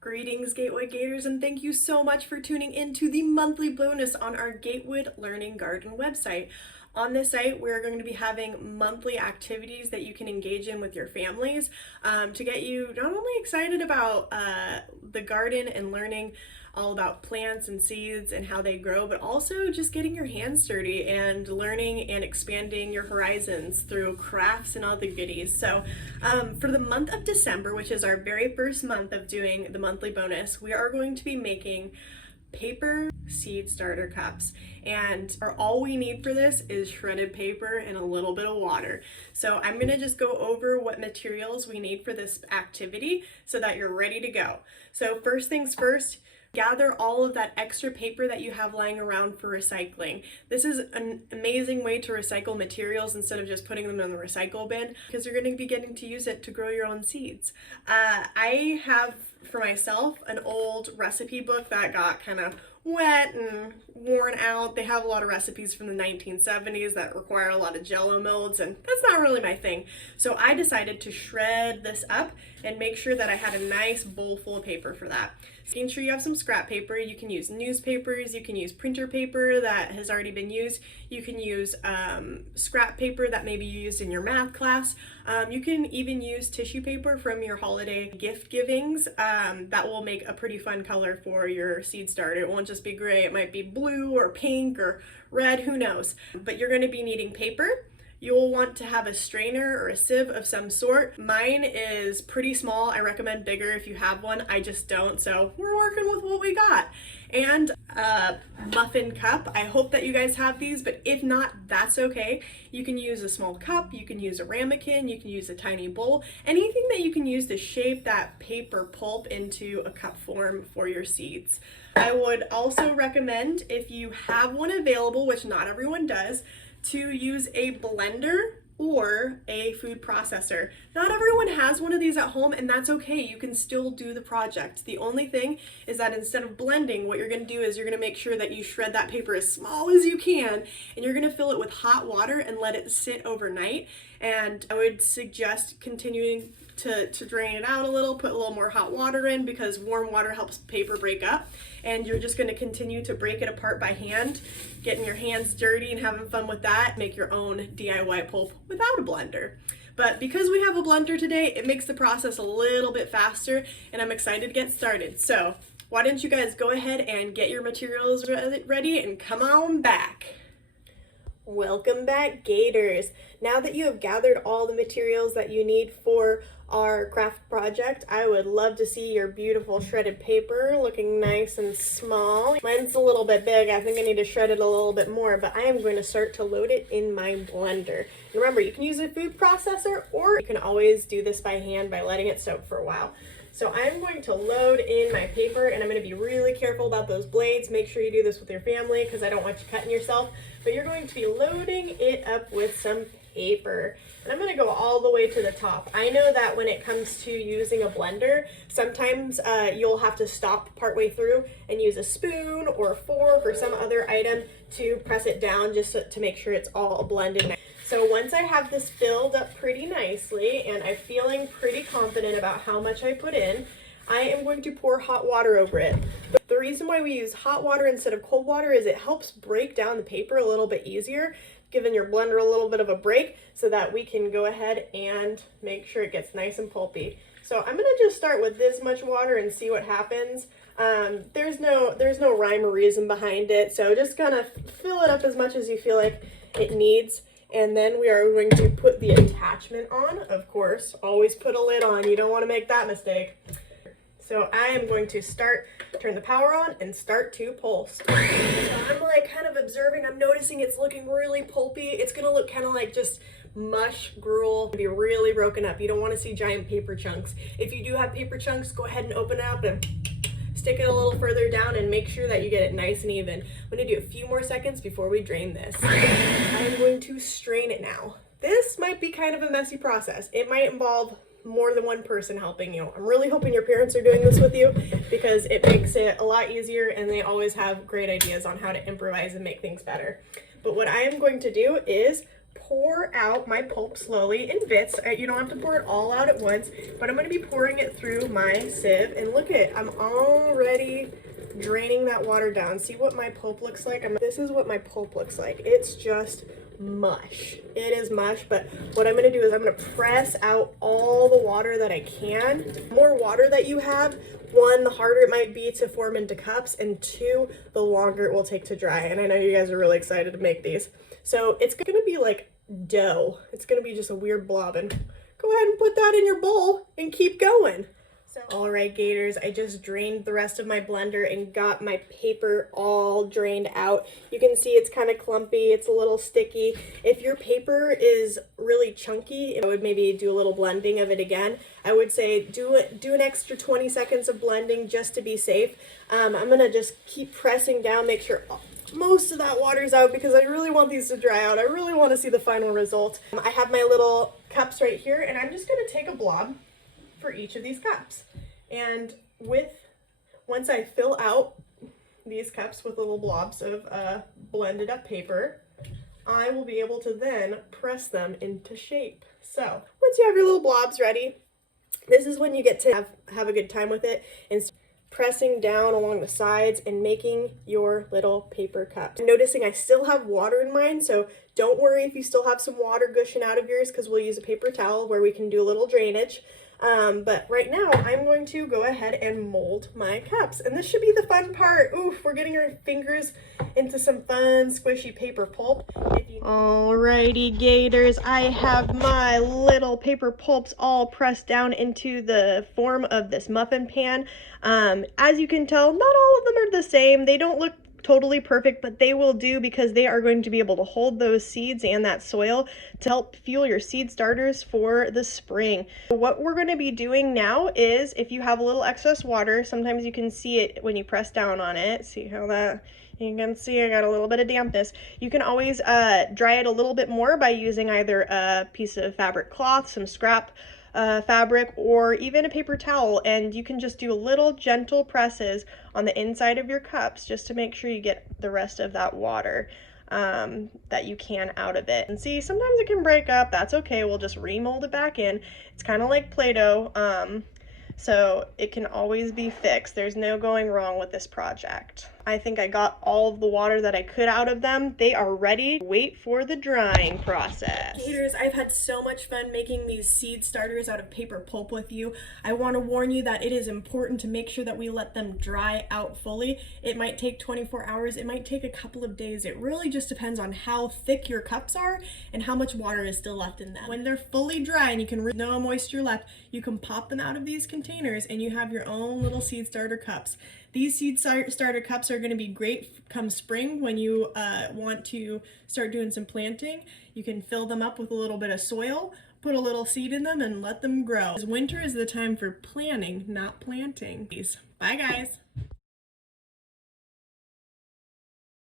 Greetings, Gatewood Gators, and thank you so much for tuning in to the monthly bonus on our Gatewood Learning Garden website. On this site, we're going to be having monthly activities that you can engage in with your families to get you not only excited about the garden and learning all about plants and seeds and how they grow, but also just getting your hands dirty and learning and expanding your horizons through crafts and all the goodies. So for the month of December, which is our very first month of doing the monthly bonus, we are going to be making paper seed starter cups, and all we need for this is shredded paper and a little bit of water. So I'm going to just go over what materials we need for this activity so that you're ready to go. So first things first, gather all of that extra paper that you have lying around for recycling. This is an amazing way to recycle materials instead of just putting them in the recycle bin, because you're going to be getting to use it to grow your own seeds. I have for myself an old recipe book that got kind of wet and worn out. They have a lot of recipes from the 1970s that require a lot of jello molds, and that's not really my thing. So I decided to shred this up and make sure that I had a nice bowl full of paper for that. Making sure you have some scrap paper. You can use newspapers, you can use printer paper that has already been used, you can use scrap paper that maybe you used in your math class. You can even use tissue paper from your holiday gift givings. That will make a pretty fun color for your seed starter. It won't just be gray, it might be blue or pink or red, who knows. But you're going to be needing paper. You'll want to have a strainer or a sieve of some sort. Mine is pretty small. I recommend bigger if you have one. I just don't, so we're working with what we got. And a muffin cup. I hope that you guys have these, but if not, that's okay. You can use a small cup, you can use a ramekin, you can use a tiny bowl, anything that you can use to shape that paper pulp into a cup form for your seeds. I would also recommend, if you have one available, which not everyone does, to use a blender or a food processor. Not everyone has one of these at home, and that's okay. You can still do the project. The only thing is that instead of blending, what you're going to do is you're going to make sure that you shred that paper as small as you can, and you're going to fill it with hot water and let it sit overnight. And I would suggest continuing to drain it out a little, put a little more hot water in, because warm water helps paper break up. And you're just going to continue to break it apart by hand, getting your hands dirty and having fun with that. Make your own DIY pulp without a blender. But because we have a blender today, it makes the process a little bit faster, and I'm excited to get started. So why don't you guys go ahead and get your materials ready and come on back. Welcome back, Gators. Now that you have gathered all the materials that you need for our craft project, I would love to see your beautiful shredded paper looking nice and small. Mine's a little bit big. I think I need to shred it a little bit more, but I am going to start to load it in my blender. And remember, you can use a food processor, or you can always do this by hand by letting it soak for a while. So I'm going to load in my paper, and I'm going to be really careful about those blades. Make sure you do this with your family, because I don't want you cutting yourself. But you're going to be loading it up with some paper. And I'm going to go all the way to the top. I know that when it comes to using a blender, sometimes you'll have to stop partway through and use a spoon or a fork or some other item to press it down, just to make sure it's all blended. So once I have this filled up pretty nicely and I'm feeling pretty confident about how much I put in, I am going to pour hot water over it. The reason why we use hot water instead of cold water is it helps break down the paper a little bit easier, giving your blender a little bit of a break so that we can go ahead and make sure it gets nice and pulpy. So I'm gonna just start with this much water and see what happens. There's no rhyme or reason behind it, so just kind of fill it up as much as you feel like it needs. And then we are going to put the attachment on, of course. Always put a lid on, you don't want to make that mistake. So I am going to turn the power on and start to pulse. So I'm like kind of observing, I'm noticing it's looking really pulpy. It's gonna look kind of like just mush gruel, be really broken up. You don't want to see giant paper chunks. If you do have paper chunks, go ahead and open it up and stick it a little further down and make sure that you get it nice and even. I'm gonna do a few more seconds before we drain this. I'm going to strain it now. This might be kind of a messy process. It might involve more than one person helping you. I'm really hoping your parents are doing this with you, because it makes it a lot easier, and they always have great ideas on how to improvise and make things better. But what I am going to do is pour out my pulp slowly in bits. You don't have to pour it all out at once, but I'm going to be pouring it through my sieve. And look at it, I'm already draining that water down. See what my pulp looks like? This is what my pulp looks like. It's just mush. It is mush, but what I'm going to do is I'm going to press out all the water that I can. The more water that you have, one, the harder it might be to form into cups, and two, the longer it will take to dry. And I know you guys are really excited to make these. So it's going to be like dough. It's going to be just a weird blob, and go ahead and put that in your bowl and keep going. All right, Gators, I just drained the rest of my blender and got my paper all drained out. You can see it's kind of clumpy, it's a little sticky. If your paper is really chunky, I would maybe do a little blending of it again. I would say do an extra 20 seconds of blending just to be safe. I'm gonna just keep pressing down, make sure most of that water's out because I really want these to dry out. I really want to see the final result. I have my little cups right here, and I'm just gonna take a blob for each of these cups. And once I fill out these cups with little blobs of blended up paper, I will be able to then press them into shape. So once you have your little blobs ready, this is when you get to have a good time with it and pressing down along the sides and making your little paper cups. I'm noticing I still have water in mine, so don't worry if you still have some water gushing out of yours, because we'll use a paper towel where we can do a little drainage. But right now I'm going to go ahead and mold my cups, and this should be the fun part. Oof, we're getting our fingers into some fun squishy paper pulp. Alrighty, Gators, I have my little paper pulps all pressed down into the form of this muffin pan. As you can tell, not all of them are the same. They don't look totally perfect, but they will do because they are going to be able to hold those seeds and that soil to help fuel your seed starters for the spring. What we're going to be doing now is, if you have a little excess water, sometimes you can see it when you press down on it. See how that, you can see I got a little bit of dampness. You can always dry it a little bit more by using either a piece of fabric cloth, some scrap fabric, or even a paper towel, and you can just do little gentle presses on the inside of your cups just to make sure you get the rest of that water that you can out of it. And see, sometimes it can break up. That's okay, we'll just remold it back in. It's kind of like Play-Doh, so it can always be fixed. There's no going wrong with this project. I think I got all of the water that I could out of them. They are ready to wait for the drying process. Gators, I've had so much fun making these seed starters out of paper pulp with you. I want to warn you that it is important to make sure that we let them dry out fully. It might take 24 hours, it might take a couple of days. It really just depends on how thick your cups are and how much water is still left in them. When they're fully dry and you can no moisture left, you can pop them out of these containers and you have your own little seed starter cups. These seed starter cups are going to be great come spring when you want to start doing some planting. You can fill them up with a little bit of soil, put a little seed in them, and let them grow. Winter is the time for planting, not planting. Bye, guys.